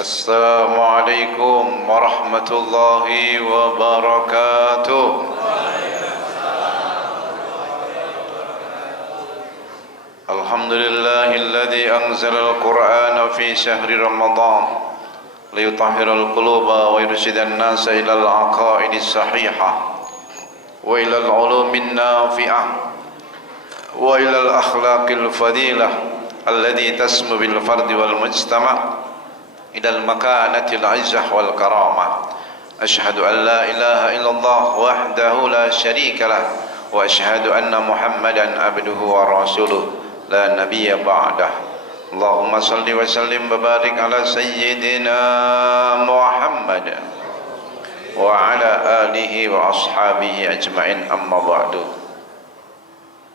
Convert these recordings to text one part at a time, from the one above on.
Assalamualaikum warahmatullahi wabarakatuh. Alhamdulillahilladzi anzalal Qur'ana fi syahri Ramadan liyutahhiral quluba wa yurshidan nasa ilal aqaidis sahihah wa ilal ulumin nafi'ah wa ilal akhlaqil fadilah alladzi tasmu bil fardi wal mujtama' ilal makanatil izzah wal karamah. Asyhadu an la ilaha illallah wahdahu la syarika lah wa asyhadu anna Muhammadan abduhu wa rasuluh la nabiyya ba'dah. Allahumma salli wa sallim wa barik ala sayyidina Muhammad wa ala alihi wa ashabihi ajma'in, amma ba'du.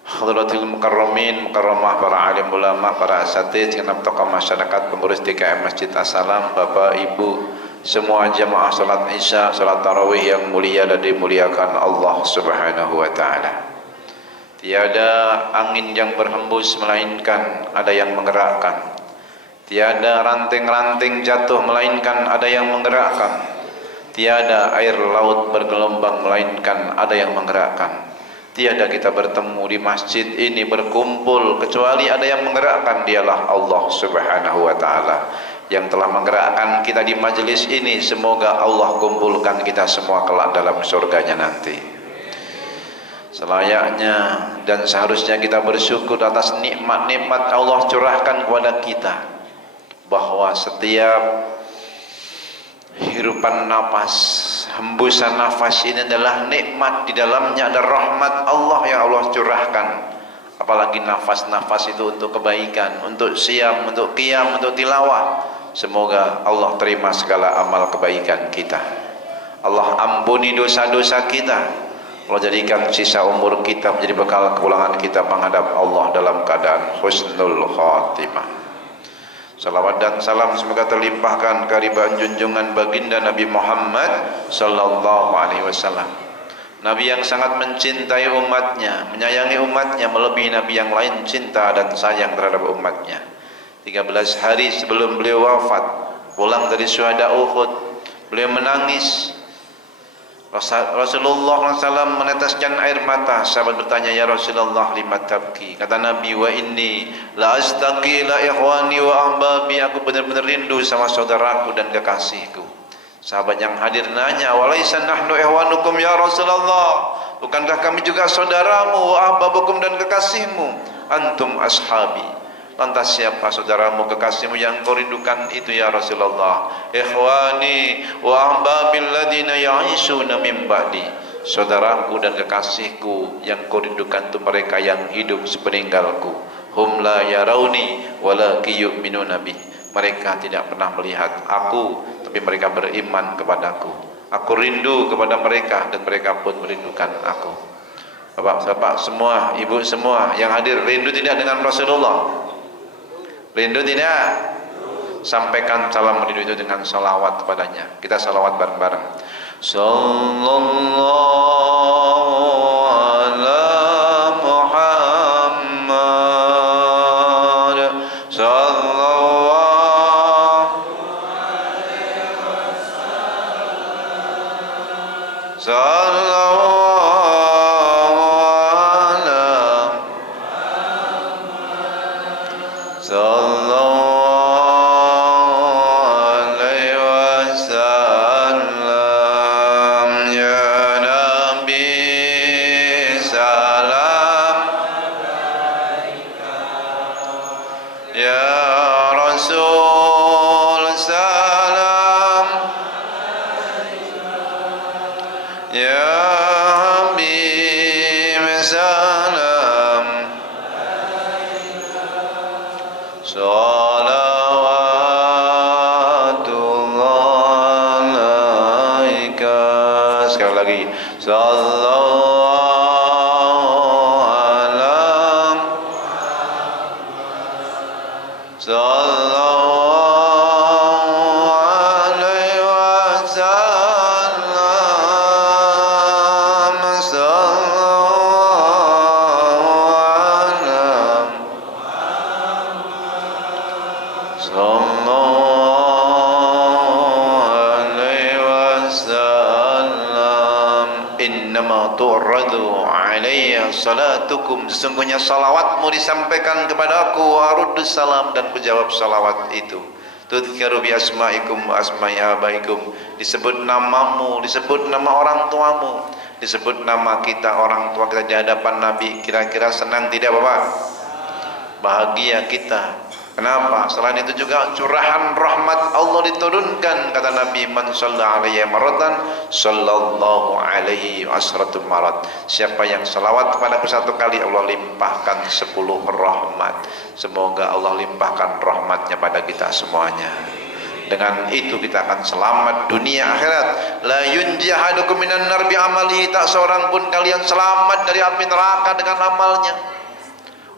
Hadratil mukarramin, mukarramah, para alim ulama, para asatidz, genap tokoh masyarakat, pengurus DKM Masjid As-Salam, Bapak Ibu, semua jamaah salat Isya, salat tarawih yang mulia dan dimuliakan Allah Subhanahu wa taala. Tiada angin yang berhembus melainkan ada yang menggerakkan. Tiada ranting-ranting jatuh melainkan ada yang menggerakkan. Tiada air laut bergelombang melainkan ada yang menggerakkan. Tiada kita bertemu di masjid ini berkumpul kecuali ada yang menggerakkan, dialah Allah Subhanahu wa taala yang telah menggerakkan kita di majelis ini. Semoga Allah kumpulkan kita semua kelak dalam surganya nanti. Selayaknya dan seharusnya kita bersyukur atas nikmat-nikmat Allah curahkan kepada kita, bahwa setiap hirupan nafas, hembusan nafas ini adalah nikmat. Di dalamnya ada rahmat Allah yang Allah curahkan. Apalagi nafas-nafas itu untuk kebaikan, untuk siam, untuk qiyam, untuk tilawah. Semoga Allah terima segala amal kebaikan kita. Allah ampuni dosa-dosa kita. Allah jadikan sisa umur kita menjadi bekal kepulangan kita menghadap Allah dalam keadaan husnul khatimah. Salawat dan salam semoga terlimpahkan kehadiran junjungan baginda Nabi Muhammad sallallahu alaihi wasallam. Nabi yang sangat mencintai umatnya, menyayangi umatnya melebihi nabi yang lain cinta dan sayang terhadap umatnya. 13 hari sebelum beliau wafat, pulang dari syuhada Uhud, beliau menangis. Rasulullah SAW meneteskan air mata. Sahabat bertanya, ya Rasulullah, lima tabki? Kata Nabi, wa inni la astaqi la ikhwani wa ahbabi, aku benar-benar rindu sama saudaraku dan kekasihku. Sahabat yang hadir nanya, walaysa nahnu ikhwanukum ya Rasulullah, bukankah kami juga saudaramu, wa ahbabukum dan kekasihmu? Antum ashabi, lantas siapa saudaramu, kekasihmu yang kau rindukan itu ya Rasulullah? Ikhwani wa ahbabil ladina ya'ishuna min ba'di, saudaraku dan kekasihku yang kau rindukan itu mereka yang hidup sepeninggalku. Hum la yarawni walaki yu'minuna bi, mereka tidak pernah melihat aku tapi mereka beriman kepadaku. Aku rindu kepada mereka dan mereka pun merindukan aku. Bapak-bapak semua, ibu semua yang hadir, rindu tidak dengan Rasulullah? Rindu tidak? Sampaikan salam rindu itu dengan salawat kepadanya. Kita salawat bareng-bareng. Sallallahu ala Muhammad, sallallahu alaihi wasallam, sallallahu ala sallallahu alaihi wasallam. Ya Nabi salam alaika, ya Rasul salam alaika, ya Habib salam alaika, salawatullah alaika. Sekali lagi, sallallahu alam, sallallahu alaihi wasallam, sallallahu alam, sallallahu innama tu'radu alayya salatukum, sesungguhnya salawatmu disampaikan kepadaku, arudus salam, dan kujawab salawat itu. Tudhkaru bi asma'ikum wa asma'i abaikum, disebut namamu, disebut nama orang tuamu, disebut nama kita, orang tua kita di hadapan Nabi. Kira-kira senang tidak Bapak? Bahagia kita. Kenapa? Selain itu juga curahan rahmat Allah diturunkan. Kata Nabi, man shalla alaihi maratan sallallahu alaihi asratu marat, siapa yang salawat kepadaku satu kali, Allah limpahkan 10 rahmat. Semoga Allah limpahkan rahmatnya pada kita semuanya. Dengan itu kita akan selamat dunia akhirat. La yunji ahadukum minan nar bi amalihi, tak seorang pun kalian selamat dari api neraka dengan amalnya.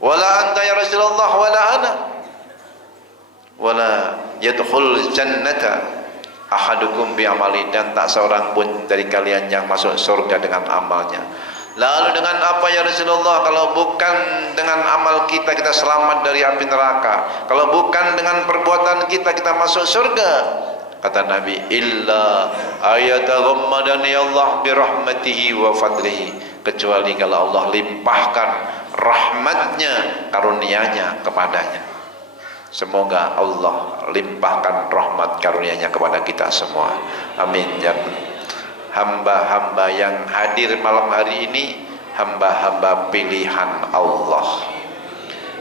Wala anta ya Rasulullah wala ana, wala yadkhul jannata ahadukum bi amali, dan tak seorang pun dari kalian yang masuk surga dengan amalnya. Lalu dengan apa ya Rasulullah? Kalau bukan dengan amal kita, kita selamat dari api neraka. Kalau bukan dengan perbuatan kita, kita masuk surga. Kata Nabi, illa ayataghammadani Allah birahmatihi wa fadlihi, kecuali kalau Allah limpahkan rahmatnya, karunia-Nya kepadanya. Semoga Allah limpahkan rahmat karunia-Nya kepada kita semua. Amin. Dan hamba-hamba yang hadir malam hari ini, hamba-hamba pilihan Allah.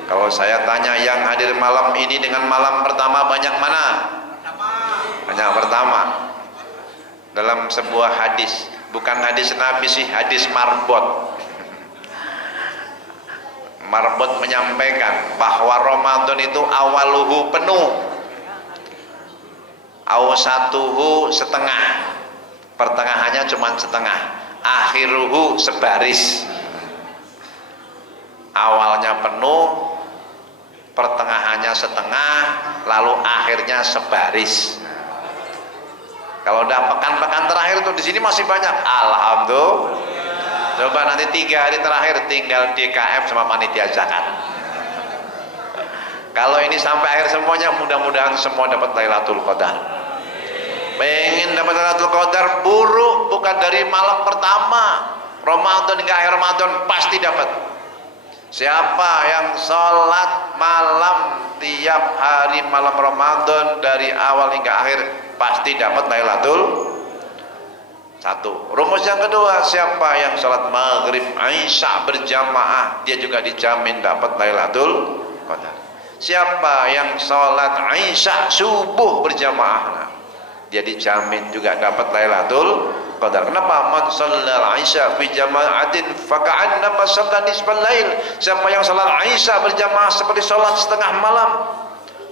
Kalau saya tanya yang hadir malam ini dengan malam pertama, banyak mana? Banyak pertama. Dalam sebuah hadis, bukan hadis Nabi sih, hadis Marbot. Marbot menyampaikan bahwa Ramadan itu awaluhu penuh, awsatuhu setengah, pertengahannya cuma setengah, akhiruhu sebaris. Awalnya penuh, pertengahannya setengah, lalu akhirnya sebaris. Kalau udah pekan-pekan terakhir tuh di sini masih banyak. Alhamdulillah. Coba nanti 3 hari terakhir tinggal DKM sama panitia zakat. Kalau ini sampai akhir semuanya, mudah-mudahan semua dapat Lailatul Qadar. Pengen dapat Lailatul Qadar, buru, bukan dari malam pertama Ramadan hingga akhir Ramadan, pasti dapat. Siapa yang sholat malam tiap hari malam Ramadan dari awal hingga akhir, pasti dapat Lailatul. Satu. Rumus yang kedua, siapa yang sholat maghrib Isya berjamaah, dia juga dijamin dapat Lailatul Qadar. Siapa yang sholat Isya subuh berjamaah, dia dijamin juga dapat Lailatul Qadar. Kenapa? Man shallal Isya fi jama'atin faka'annama shalla nisfal lail. Siapa yang sholat Isya berjamaah seperti sholat setengah malam.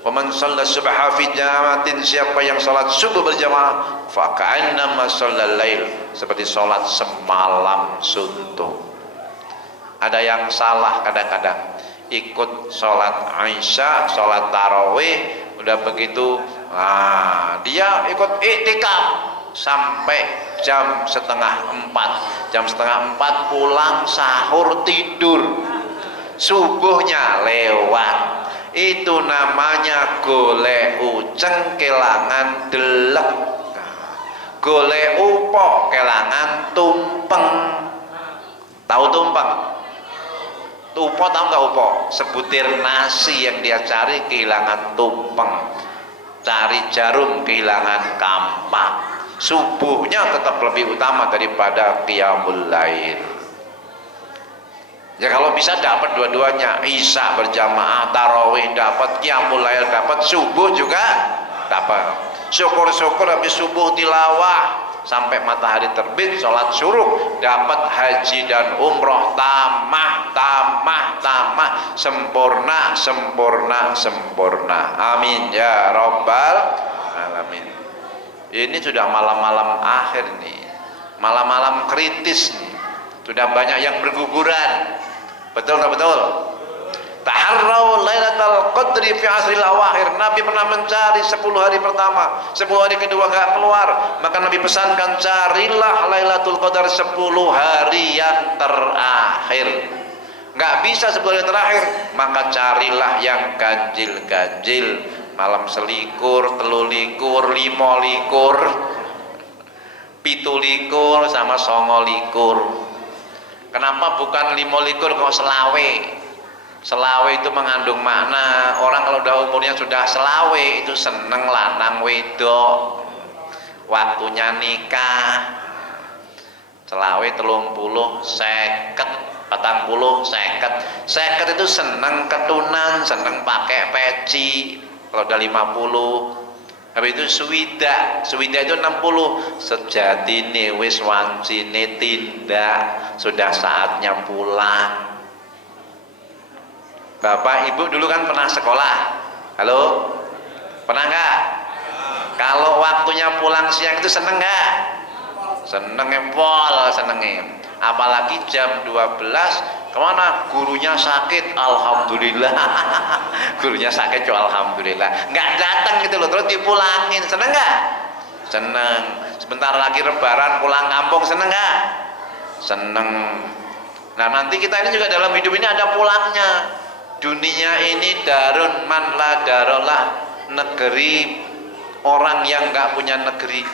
Wa man shalla subha fi jama'atin, siapa yang sholat subuh berjamaah, faka'annama shallal lail, seperti sholat semalam suntuk. Ada yang salah kadang-kadang, ikut sholat Isya, sholat tarawih, udah begitu dia ikut iktikaf sampai jam setengah 4. Jam setengah 4 pulang, sahur, tidur, subuhnya lewat. Itu namanya golek uceng kelangan delek, golek upo kelangan tumpeng. Tahu tumpeng? Upo tahu nggak upo? Sebutir nasi yang dia cari kehilangan tumpeng, cari jarum kehilangan kampak. Subuhnya tetap lebih utama daripada qiyamul lail. Ya kalau bisa dapat dua-duanya, Isya berjamaah, tarawih dapat, qiyamul lail dapat, subuh juga dapat. Syukur-syukur habis subuh tilawah sampai matahari terbit, sholat syuruk, dapat haji dan umroh, tamah, sempurna, sempurna, sempurna. Amin ya rabbal alamin. Ini sudah malam-malam akhir nih, malam-malam kritis nih, sudah banyak yang berguguran. Betul tak betul? Taharrau Lailatul Qadri fi asril awakhir. Nabi pernah mencari 10 hari pertama, 10 hari kedua enggak keluar, maka Nabi pesankan, carilah Lailatul Qadar 10 hari yang terakhir. Enggak bisa 10 hari terakhir, maka carilah yang ganjil-ganjil, malam selikur, telulikur, limolikur. 17 sama 29. Kenapa bukan 25 kok selawe? Selawe itu mengandung makna orang kalau udah umurnya sudah selawe itu seneng lanang wedok, waktunya nikah. Selawe 30, 50, 40, 50 itu seneng ketunan, seneng pakai peci. Kalau udah 50, habis itu swida itu 60. Sejatine wis wancine tindak, sudah saatnya pulang. Bapak Ibu dulu kan pernah sekolah? Halo? Pernah nggak? Kalau waktunya pulang siang itu seneng nggak? Seneng pol, senengnya. Apalagi jam 12 kemana? Gurunya sakit, alhamdulillah. Gurunya sakit, alhamdulillah. Nggak datang gitu loh, terus dipulangin, seneng nggak? Seneng. Sebentar lagi Lebaran pulang kampung, seneng nggak? Seneng. Nah nanti kita ini juga dalam hidup ini ada pulangnya. Dunia ini darun man la darolah, negeri orang yang nggak punya negeri.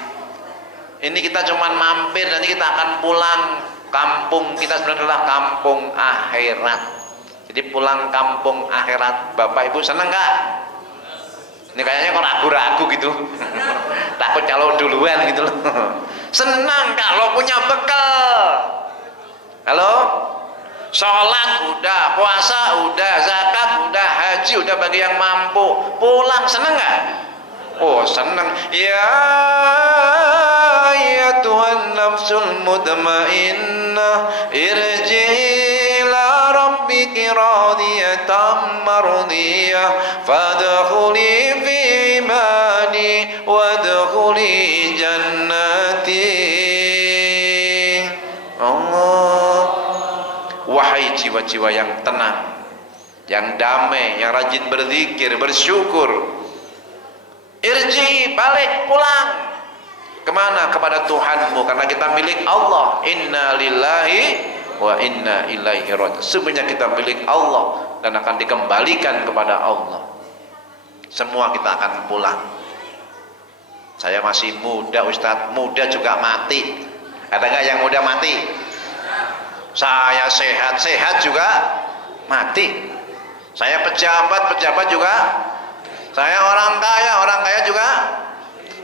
Ini kita cuman mampir, nanti kita akan pulang. Kampung kita sebenarnya adalah kampung akhirat. Jadi pulang kampung akhirat. Bapak Ibu seneng nggak? Ini kayaknya kok ragu-ragu gitu. Takut kalau duluan gitu loh. Senang kalau punya bekal. Halo? Sholat udah, puasa udah, zakat udah, haji udah bagi yang mampu. Pulang seneng nggak? Oh seneng. Ya Tuhan nafsul mutmainnah irji'i ila rabbiki radiyatan mardiyah fadkhuli fi ibadi wadkhuli jannati. Allah, wahai jiwa-jiwa yang tenang, yang damai, yang rajin berzikir, bersyukur, irji, balik, pulang. Kemana? Kepada Tuhanmu, karena kita milik Allah. Inna lillahi wa inna ilaihi raji'un. Sebenarnya kita milik Allah dan akan dikembalikan kepada Allah. Semua kita akan pulang. Saya masih muda Ustadz, muda juga mati. Ada nggak yang muda mati? Saya sehat juga mati. Saya pejabat juga. Saya orang kaya juga.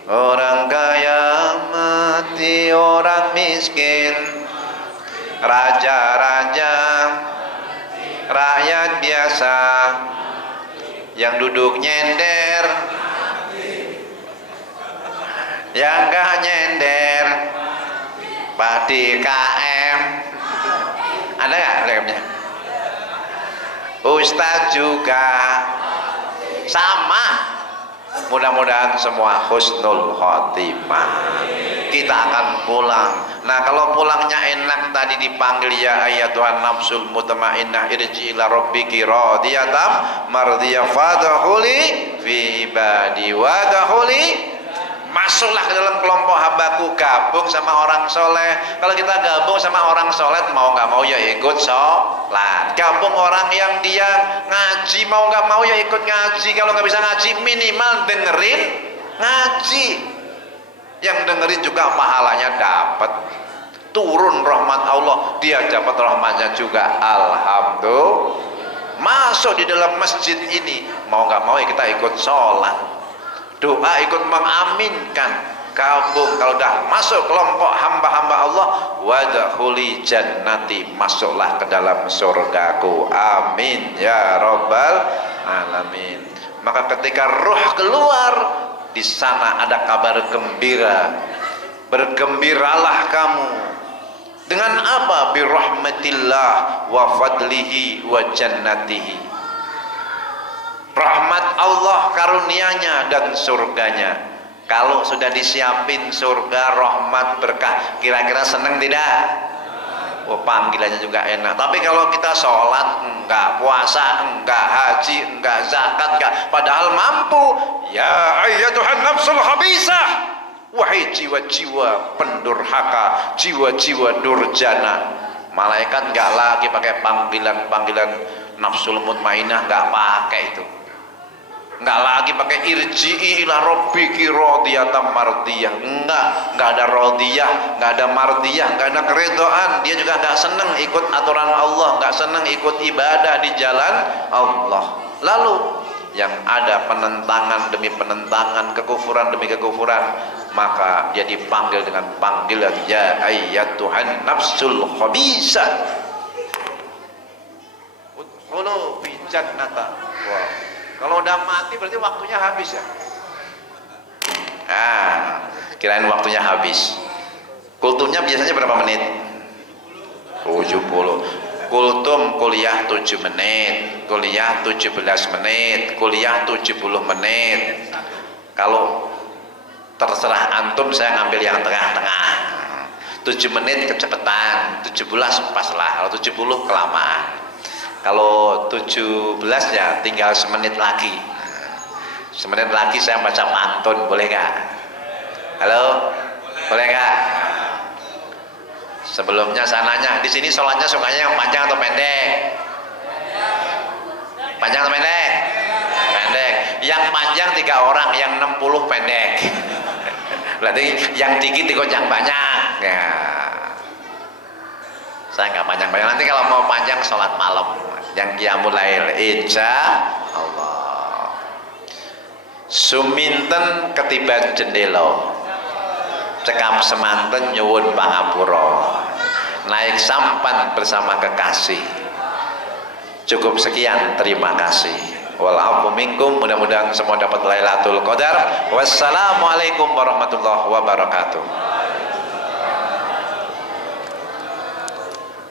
Orang kaya mati, orang miskin, raja-raja, rakyat biasa, yang duduk nyender, yang gak nyender, Pak DKM, ada gak DKM-nya? Ustadz juga sama. Mudah-mudahan semua husnul khotimah. Kita akan pulang. Nah kalau pulangnya enak tadi dipanggil ya ayyatuhan nafsul mutmainnah irji ila rabbiki radiyatan mardiyah fadkhuli fi ibadi wadkhuli. Masuklah ke dalam kelompok hambaku, gabung sama orang soleh. Kalau kita gabung sama orang soleh, mau nggak mau ya ikut sholat. Gabung orang yang dia ngaji, mau nggak mau ya ikut ngaji. Kalau nggak bisa ngaji, minimal dengerin ngaji. Yang dengerin juga pahalanya dapat. Turun rahmat Allah, dia dapat rahmatnya juga. Alhamdulillah. Masuk di dalam masjid ini, mau nggak mau ya kita ikut sholat. Doa ikut mengaminkan, gabung. Kalau dah masuk kelompok hamba-hamba Allah, wadkhuli jannati, masuklah ke dalam surgaku. Amin ya rabbal alamin. Maka ketika ruh keluar, di sana ada kabar gembira. Bergembiralah kamu. Dengan apa? Birahmatillah wa fadlihi wa jannatihi. Rahmat Allah, karunianya dan surganya. Kalau sudah disiapin surga, rahmat, berkah, kira-kira seneng tidak? Oh, panggilannya juga enak. Tapi kalau kita sholat enggak, puasa enggak, haji enggak, zakat enggak, padahal mampu, ya ayyatuhan nafsul khabisah, wahai jiwa-jiwa pendurhaka, jiwa-jiwa durjana. Malaikat enggak lagi pakai panggilan-panggilan nafsul mutmainnah, enggak pakai itu. Enggak lagi pakai irji'i ila rabbiki radiyatan mardiyah. Enggak ada radiyah, enggak ada mardiyah, enggak ada keridhaan. Dia juga enggak senang ikut aturan Allah, enggak senang ikut ibadah di jalan Allah. Lalu yang ada penentangan demi penentangan, kekufuran demi kekufuran, maka dia dipanggil dengan panggilan ya ayyatuhan nafsul khabisah udkhulu fi jannata. Wow. Kalau udah mati berarti waktunya habis ya. Kirain waktunya habis. Kultumnya biasanya berapa menit? 70. Kultum kuliah 7 menit, kuliah 17 menit, kuliah 70 menit. Kalau terserah antum, saya ngambil yang tengah-tengah. 7 menit kecepatan, 17 pas lah, kalau 70 kelamaan. Kalau 17 ya tinggal semenit lagi. Semenit lagi saya baca pantun, boleh nggak? Halo, boleh nggak? Sebelumnya saya nanya, di sini sholatnya sukanya yang panjang atau pendek? Panjang atau pendek? Pendek. Yang panjang 3 orang, yang 60 pendek. Berarti yang dikit ikut yang banyak. Ya. Saya nggak panjang-panjang. Nanti kalau mau panjang sholat malam, yang qiyamul lail, insya Allah. Suminten ketiban jendela, cekap semanten nyuwun pangapura, naik sampan bersama kekasih. Cukup sekian, terima kasih. Walafu minkum, mudah-mudahan semua dapat Lailatul Qadar. Wassalamualaikum warahmatullahi wabarakatuh.